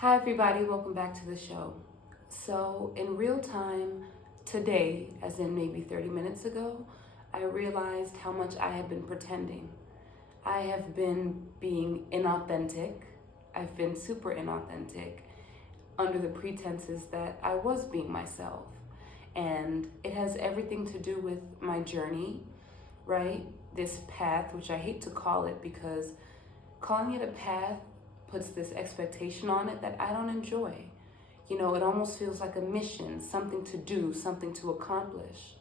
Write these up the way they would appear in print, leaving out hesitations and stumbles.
Hi, everybody. Welcome back to the show. So, in real time today, as in maybe 30 minutes ago, I realized how much I had been pretending. I have been being inauthentic. I've been super inauthentic under the pretenses that I was being myself. And it has everything to do with my journey, right? This path, which I hate to call it because calling it a path puts this expectation on it that I don't enjoy. You know, it almost feels like a mission, something to do, something to accomplish.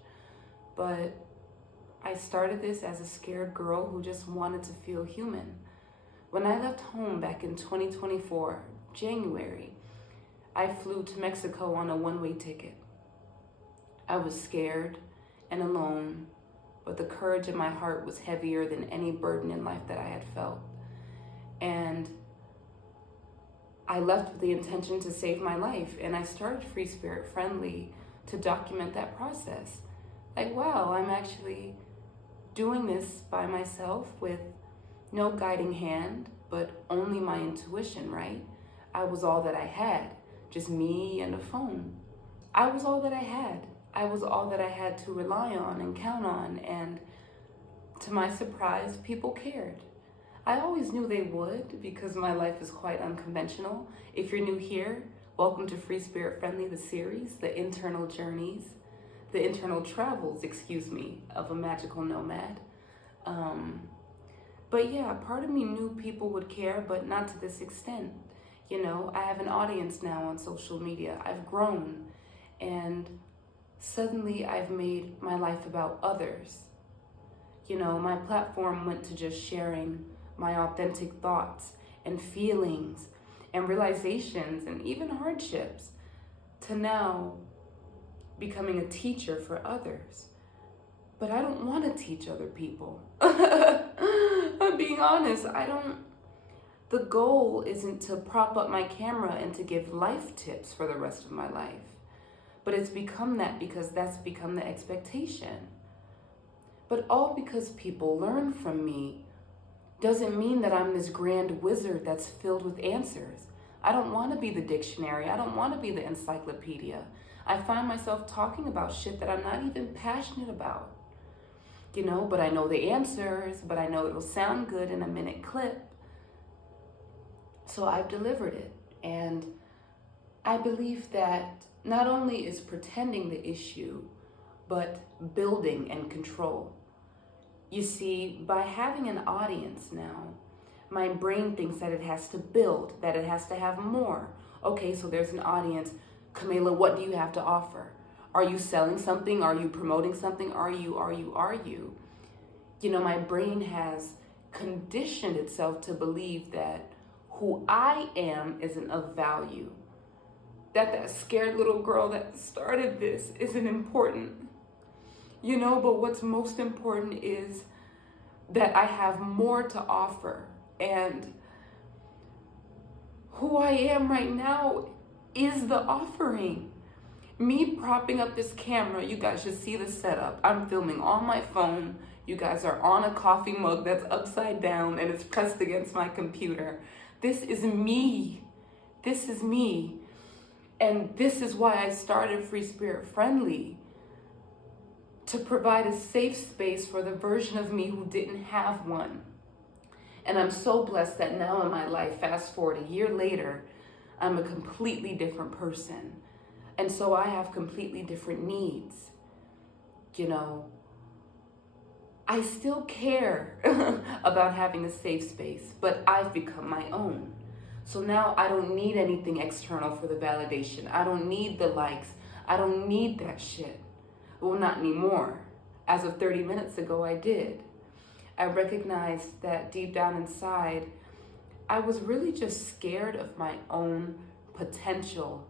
But I started this as a scared girl who just wanted to feel human. When I left home back in 2024, January, I flew to Mexico on a one-way ticket. I was scared and alone, but the courage in my heart was heavier than any burden in life that I had felt. And I left with the intention to save my life, and I started Free Spirit Friendly to document that process. Like, wow, I'm actually doing this by myself with no guiding hand, but only my intuition, right? I was all that I had, just me and a phone. I was all that I had. I was all that I had to rely on and count on, and to my surprise, people cared. I always knew they would because my life is quite unconventional. If you're new here, welcome to Free Spirit Friendly, the series, the internal journeys, the internal travels, of a magical nomad. But yeah, part of me knew people would care, but not to this extent. You know, I have an audience now on social media. I've grown, and suddenly I've made my life about others. You know, my platform went to just sharing my authentic thoughts and feelings and realizations and even hardships to now becoming a teacher for others. But I don't want to teach other people. I'm being honest. The goal isn't to prop up my camera and to give life tips for the rest of my life. But it's become that because that's become the expectation. But all because people learn from me doesn't mean that I'm this grand wizard that's filled with answers. I don't want to be the dictionary. I don't want to be the encyclopedia. I find myself talking about shit that I'm not even passionate about. You know, but I know the answers, but I know it'll sound good in a minute clip. So I've delivered it. And I believe that not only is pretending the issue, but building and control. You see, by having an audience now, my brain thinks that it has to build, that it has to have more. Okay, so there's an audience. Camila, what do you have to offer? Are you selling something? Are you promoting something? Are you? You know, my brain has conditioned itself to believe that who I am isn't of value. That scared little girl that started this isn't important. You know, but what's most important is that I have more to offer. And who I am right now is the offering. Me propping up this camera, you guys should see the setup. I'm filming on my phone. You guys are on a coffee mug that's upside down and it's pressed against my computer. This is me. This is me. And this is why I started Free Spirit Friendly, to provide a safe space for the version of me who didn't have one. And I'm so blessed that now in my life, fast forward a year later, I'm a completely different person. And so I have completely different needs. You know, I still care about having a safe space, but I've become my own. So now I don't need anything external for the validation. I don't need the likes. I don't need that shit. Well, not anymore. As of 30 minutes ago, I did. I recognized that deep down inside, I was really just scared of my own potential.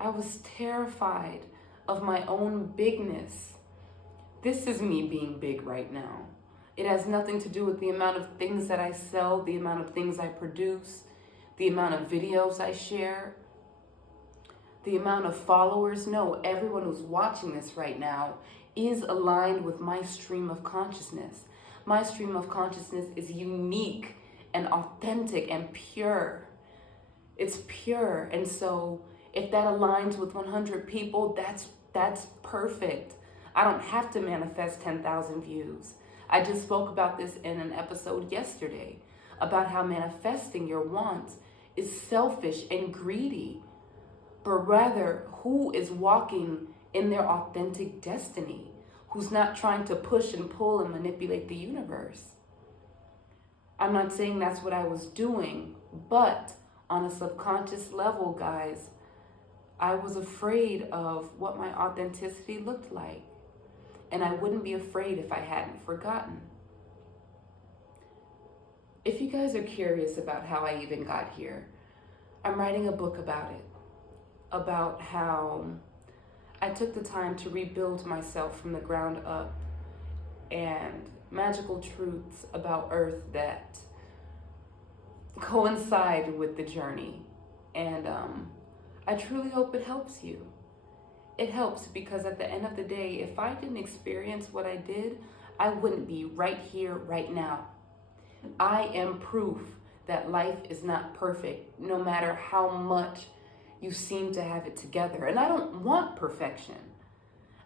I was terrified of my own bigness. This is me being big right now. It has nothing to do with the amount of things that I sell, the amount of things I produce, the amount of videos I share, the amount of followers. No, everyone who's watching this right now is aligned with my stream of consciousness. My stream of consciousness is unique and authentic and pure. It's pure. And so if that aligns with 100 people, that's perfect. I don't have to manifest 10,000 views. I just spoke about this in an episode yesterday about how manifesting your wants is selfish and greedy, but rather who is walking in their authentic destiny, who's not trying to push and pull and manipulate the universe. I'm not saying that's what I was doing, but on a subconscious level, guys, I was afraid of what my authenticity looked like. And I wouldn't be afraid if I hadn't forgotten. If you guys are curious about how I even got here, I'm writing a book about it, about how I took the time to rebuild myself from the ground up, and magical truths about Earth that coincide with the journey. And I truly hope it helps you. It helps because at the end of the day, if I didn't experience what I did, I wouldn't be right here, right now. I am proof that life is not perfect, no matter how much you seem to have it together. And I don't want perfection.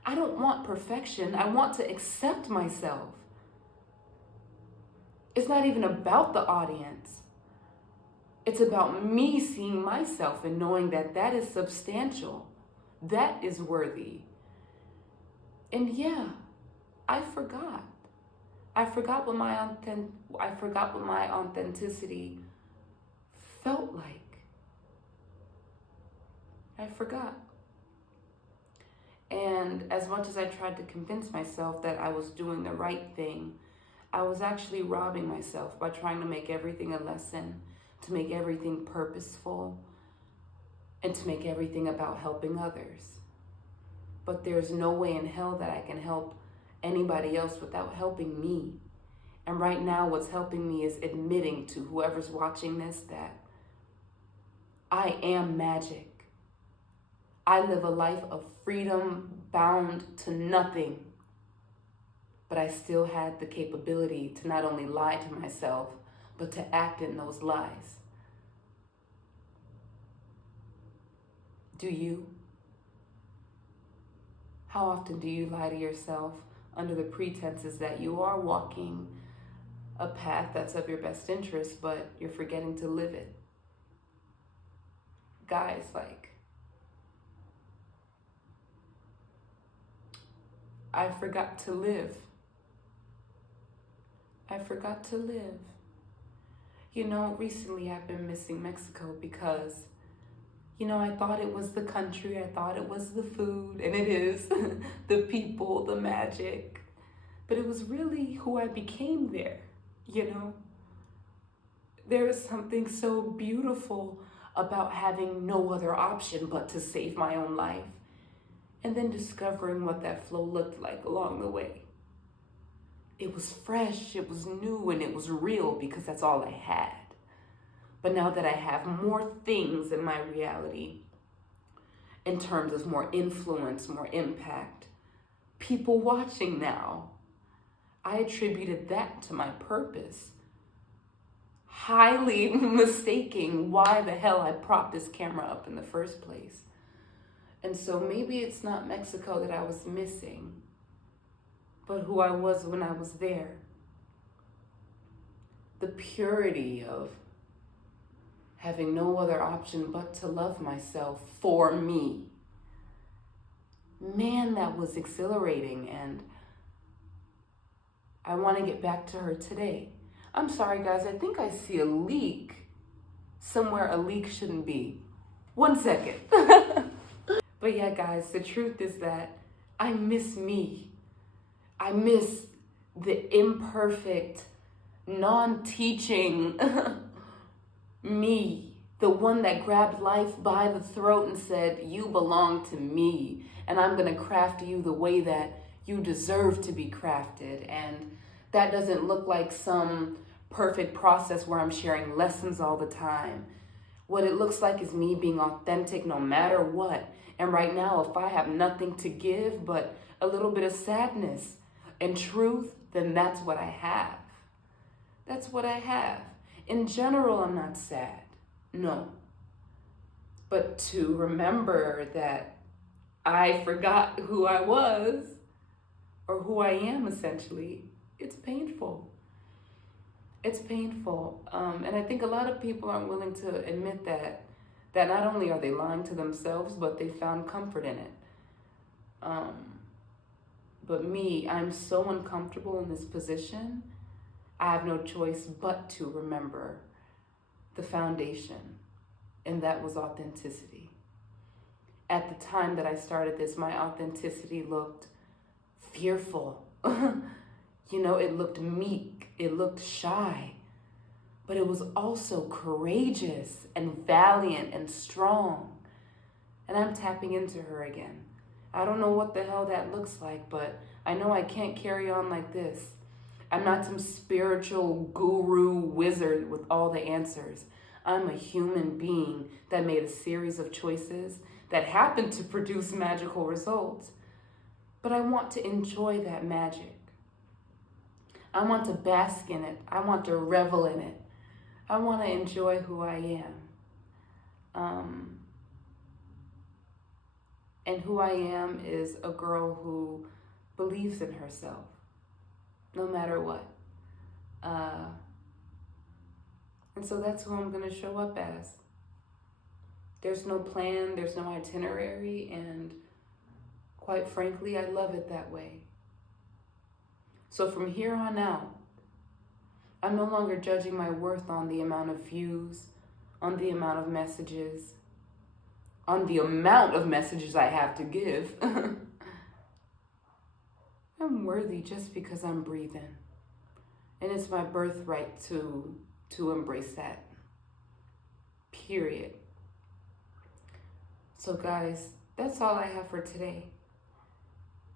I don't want perfection. I want to accept myself. It's not even about the audience. It's about me seeing myself and knowing that that is substantial. That is worthy. And yeah, I forgot. I forgot what my authenticity felt like. I forgot. And as much as I tried to convince myself that I was doing the right thing, I was actually robbing myself by trying to make everything a lesson, to make everything purposeful, and to make everything about helping others. But there's no way in hell that I can help anybody else without helping me. And right now what's helping me is admitting to whoever's watching this that I am magic. I live a life of freedom, bound to nothing. But I still had the capability to not only lie to myself, but to act in those lies. Do you? How often do you lie to yourself under the pretenses that you are walking a path that's of your best interest, but you're forgetting to live it? Guys, I forgot to live. I forgot to live. You know, recently I've been missing Mexico because I thought it was the country, I thought it was the food, and it is, the people, the magic. But it was really who I became there, There is something so beautiful about having no other option but to save my own life, and then discovering what that flow looked like along the way. It was fresh, it was new, and it was real because that's all I had. But now that I have more things in my reality, in terms of more influence, more impact, people watching now, I attributed that to my purpose. Highly mistaking why the hell I propped this camera up in the first place. And so maybe it's not Mexico that I was missing, but who I was when I was there. The purity of having no other option but to love myself for me. Man, that was exhilarating, and I want to get back to her today. I'm sorry, guys, I think I see a leak somewhere a leak shouldn't be. 1 second. But yeah, guys, the truth is that I miss me. I miss the imperfect, non-teaching me, the one that grabbed life by the throat and said, you belong to me, and I'm gonna craft you the way that you deserve to be crafted. And that doesn't look like some perfect process where I'm sharing lessons all the time. What it looks like is me being authentic no matter what. And right now, if I have nothing to give but a little bit of sadness and truth, then that's what I have. That's what I have. In general, I'm not sad. No. But to remember that I forgot who I was, or who I am essentially, it's painful. It's painful. And I think a lot of people aren't willing to admit that not only are they lying to themselves, but they found comfort in it. But me, I'm so uncomfortable in this position, I have no choice but to remember the foundation, and that was authenticity. At the time that I started this, my authenticity looked fearful. It looked meek, it looked shy, but it was also courageous and valiant and strong. And I'm tapping into her again. I don't know what the hell that looks like, but I know I can't carry on like this. I'm not some spiritual guru wizard with all the answers. I'm a human being that made a series of choices that happened to produce magical results. But I want to enjoy that magic. I want to bask in it. I want to revel in it. I want to enjoy who I am. And who I am is a girl who believes in herself, no matter what. And so that's who I'm going to show up as. There's no plan, there's no itinerary, and quite frankly, I love it that way. So from here on out, I'm no longer judging my worth on the amount of views, on the amount of messages, on the amount of messages I have to give. I'm worthy just because I'm breathing. And it's my birthright to embrace that. Period. So guys, that's all I have for today.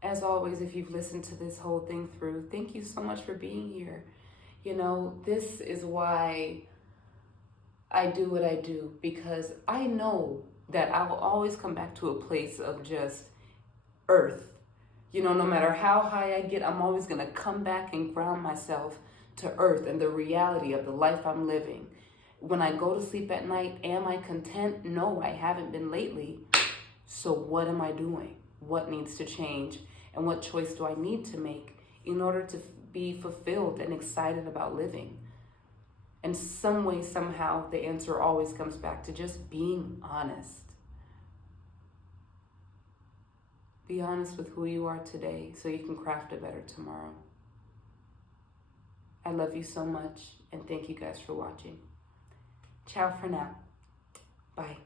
As always, if you've listened to this whole thing through, thank you so much for being here. This is why I do what I do, because I know that I will always come back to a place of just earth. No matter how high I get, I'm always going to come back and ground myself to earth and the reality of the life I'm living. When I go to sleep at night, am I content? No, I haven't been lately. So what am I doing? What needs to change? And what choice do I need to make in order to be fulfilled and excited about living? And some way, somehow, the answer always comes back to just being honest. Be honest with who you are today so you can craft a better tomorrow. I love you so much, and thank you guys for watching. Ciao for now. Bye.